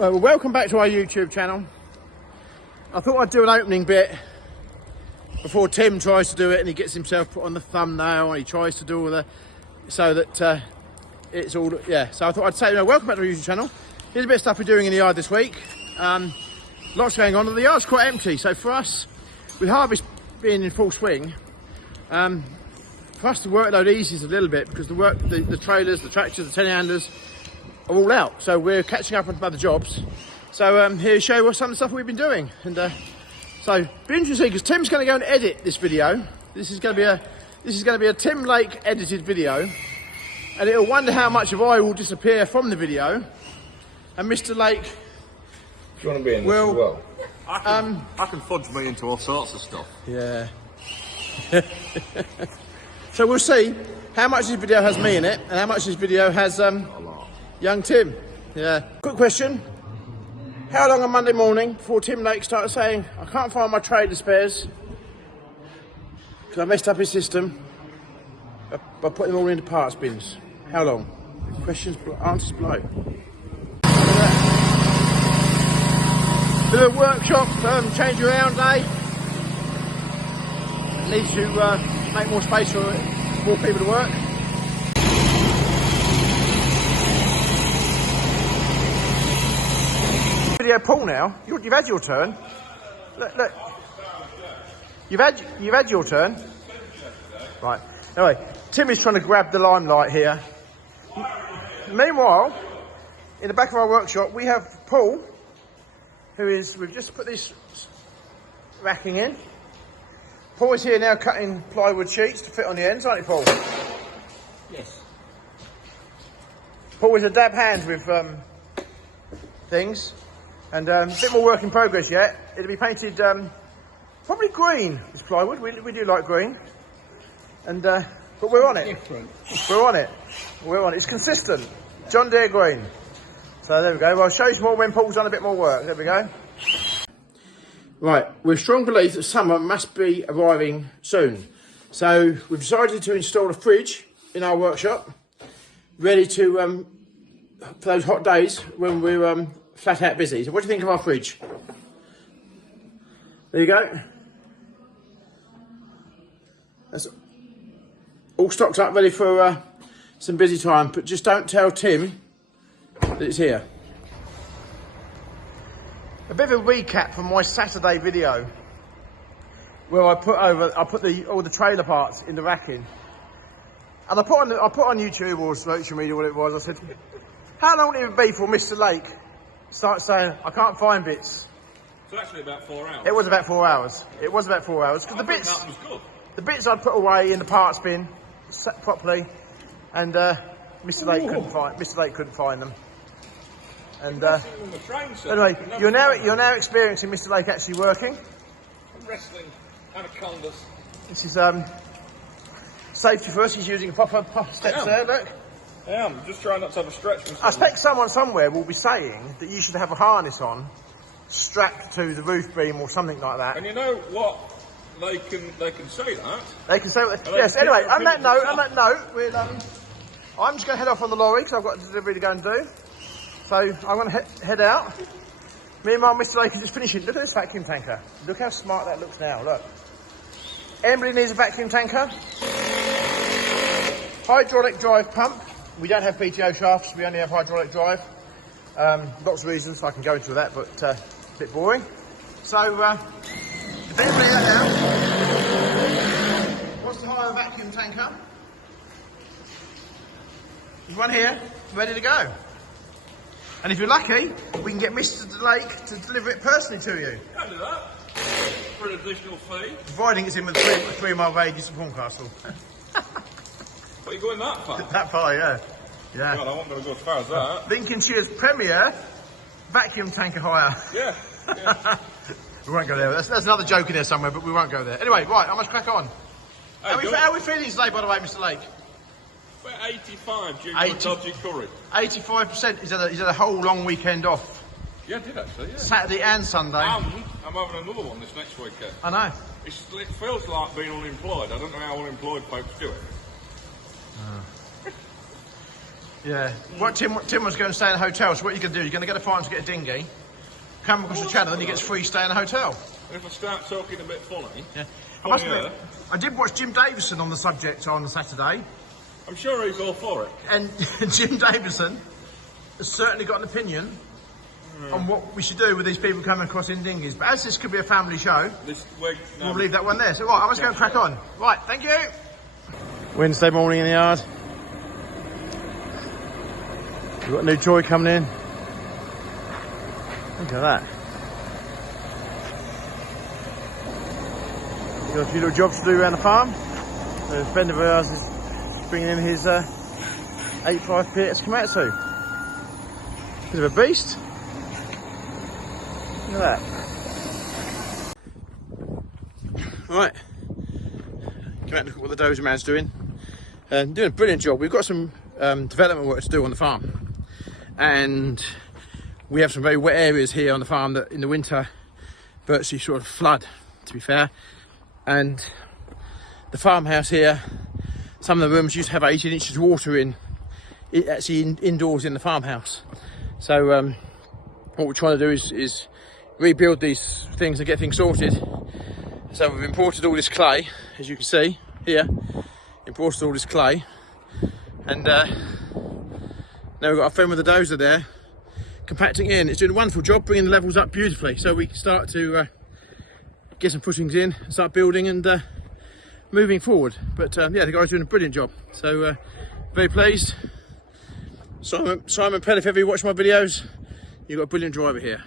Well, welcome back to our YouTube channel. I thought I'd do an opening bit before Tim tries to do it and he gets himself put on the thumbnail and he tries to do all the, so that it's all, yeah. So I thought I'd say, welcome back to our YouTube channel. Here's a bit of stuff we're doing in the yard this week. Lots going on. The yard's quite empty, so for us, with harvest being in full swing, for us the workload eases a little bit because the trailers, the tractors, the telehandlers are all out, so we're catching up on some other jobs. So here to show you some of the stuff we've been doing, and so be interesting because Tim's going to go and edit this video. This is going to be a Tim Lake edited video, and it'll wonder how much of I will disappear from the video, and Mr. Lake. Do you want to be in this as well? I can fudge me into all sorts of stuff. Yeah. So we'll see how much this video has me in it and how much this video has young Tim. Yeah. Quick question. How long on Monday morning before Tim Lake started saying, I can't find my trailer spares because I messed up his system by putting them all into parts bins? How long? Answers below. Bit of a workshop, change around day. Needs to make more space for more people to work. Video Paul now. You've had your turn. Look. You've had your turn. Right. Anyway, Tim is trying to grab the limelight here. Meanwhile, in the back of our workshop, we have Paul, we've just put this racking in. Paul is here now cutting plywood sheets to fit on the ends, aren't you, Paul? Yes. Paul is a dab hand with things, and a bit more work in progress yet. It'll be painted probably green, this plywood. We do like green, and but we're on it. Different. We're on it. It's consistent. John Deere green. So there we go. Well, I'll show you more when Paul's done a bit more work. There we go. Right, we're strong belief that summer must be arriving soon. So we've decided to install a fridge in our workshop, ready to, for those hot days when we're flat out busy. So what do you think of our fridge? There you go. That's all stocked up, ready for some busy time, but just don't tell Tim that it's here. A bit of a recap from my Saturday video where I put all the trailer parts in the racking, and I put on YouTube or social media, what it was. I said, how long would it be for Mr. Lake start saying I can't find bits? So actually about 4 hours. It was about 4 hours. It was about 4 hours because the bits I'd put away in the parts bin set properly, and Mr. Lake couldn't find them. And anyway, you're now experiencing Mr. Lake actually working. I'm wrestling anacondas. This is safety for us. He's using proper steps there. Look. Yeah, I'm just trying not to have a stretch. I expect someone somewhere will be saying that you should have a harness on, strapped to the roof beam or something like that. And you know what? They can say that. They can say what. Yes. Anyway, on that note, we'll, I'm just going to head off on the lorry because I've got a delivery to go and do. So I'm going to head out. Meanwhile, Mr. Lake is just finishing. Look at this vacuum tanker. Look how smart that looks now. Look. Emily needs a vacuum tanker. Hydraulic drive pump. We don't have PTO shafts. We only have hydraulic drive. Lots of reasons. I can go into that, but a bit boring. So if anybody wants to hire a vacuum tanker, there's one here, ready to go. And if you're lucky, we can get Mr. Lake to deliver it personally to you. Can't do that. For an additional fee. Providing it's in with a 3 mile radius of Horncastle. But you're going that far? That far, yeah. Yeah. God, I won't go as far as that. Lincolnshire's premier vacuum tanker hire. Yeah. We won't go there. There's another joke in there somewhere, but we won't go there. Anyway, right, I must crack on. How are we feeling today, by the way, Mr. Lake? We're 85 due to dodgy curry. 85%. He's had a whole long weekend off. Yeah, I did actually, yeah. Saturday and Sunday. And I'm having another one this next weekend. I know. It feels like being unemployed. I don't know how unemployed folks do it. Yeah. What Tim was going to stay in a hotel, so what are you going to do? You're going to get a farm to get a dinghy, come across the channel, then he gets free stay in a hotel. And if I start talking a bit funny, yeah. I did watch Jim Davison on the subject on Saturday. I'm sure he's all for it. And Jim Davison has certainly got an opinion on what we should do with these people coming across in dinghies. But as this could be a family show, we'll leave that one there. So right, I must go and crack on. Right, thank you. Wednesday morning in the yard. We've got a new Joy coming in. Look at that. We've got a few little jobs to do around the farm. A friend of ours is bringing in his 85 PS Komatsu. Bit of a beast. Look at that. Right. Come out and look at what the dozer man's doing. Doing a brilliant job. We've got some development work to do on the farm. And we have some very wet areas here on the farm that in the winter virtually sort of flood, to be fair. And the farmhouse here, some of the rooms used to have 18 inches of water indoors in the farmhouse. So what we're trying to do is rebuild these things and get things sorted. So we've imported all this clay, as you can see here, imported all this clay. And now we've got our friend with the dozer there, compacting in. It's doing a wonderful job, bringing the levels up beautifully, so we can start to get some footings in, start building and moving forward. But yeah, the guy's doing a brilliant job, so very pleased. Simon Pell, if ever you watch my videos, you've got a brilliant driver here.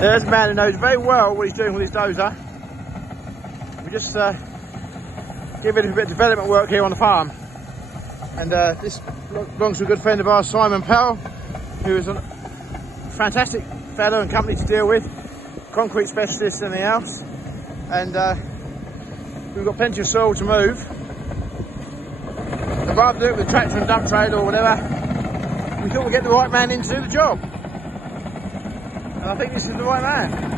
There's a man who knows very well what he's doing with his dozer. We just giving a bit of development work here on the farm. And this belongs to a good friend of ours, Simon Pell, who is a fantastic fellow and company to deal with, concrete specialist and everything else. And we've got plenty of soil to move. And rather than do it with a tractor and dump trailer or whatever, we thought we'd get the right man in to do the job. And I think this is the right man.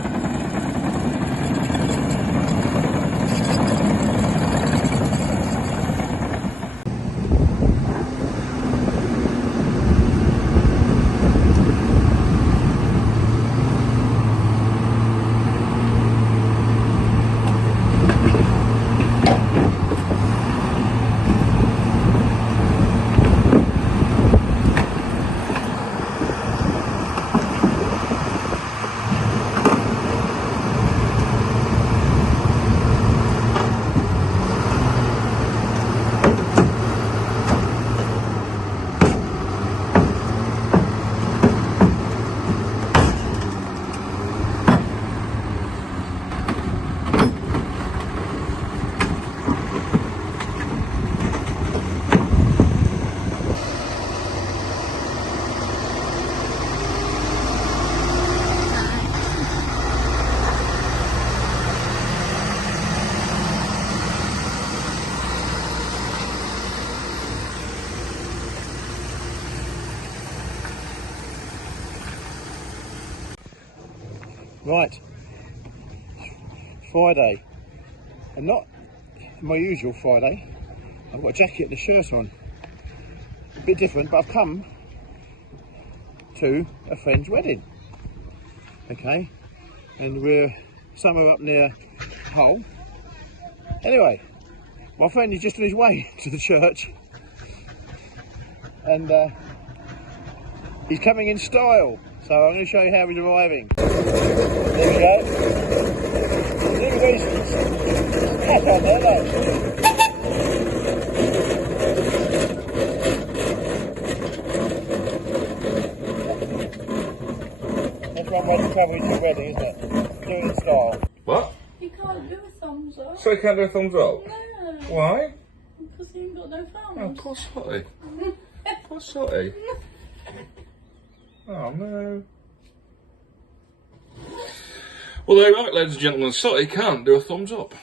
Right, Friday, and not my usual Friday. I've got a jacket and a shirt on, a bit different, but I've come to a friend's wedding, okay, and we're somewhere up near Hull. Anyway, my friend is just on his way to the church, and he's coming in style. So I'm going to show you how he's arriving. There we go. Look at these. Cat on there, look. That's one way to cover your wedding, isn't it? Do it in style. What? You can't do a thumbs up. So you can't do a thumbs up? No. Why? Because you ain't got no thumbs. Oh, poor Sotty. Poor Sotty. Oh no. Well, there you are, ladies and gentlemen. Sotty can't do a thumbs up.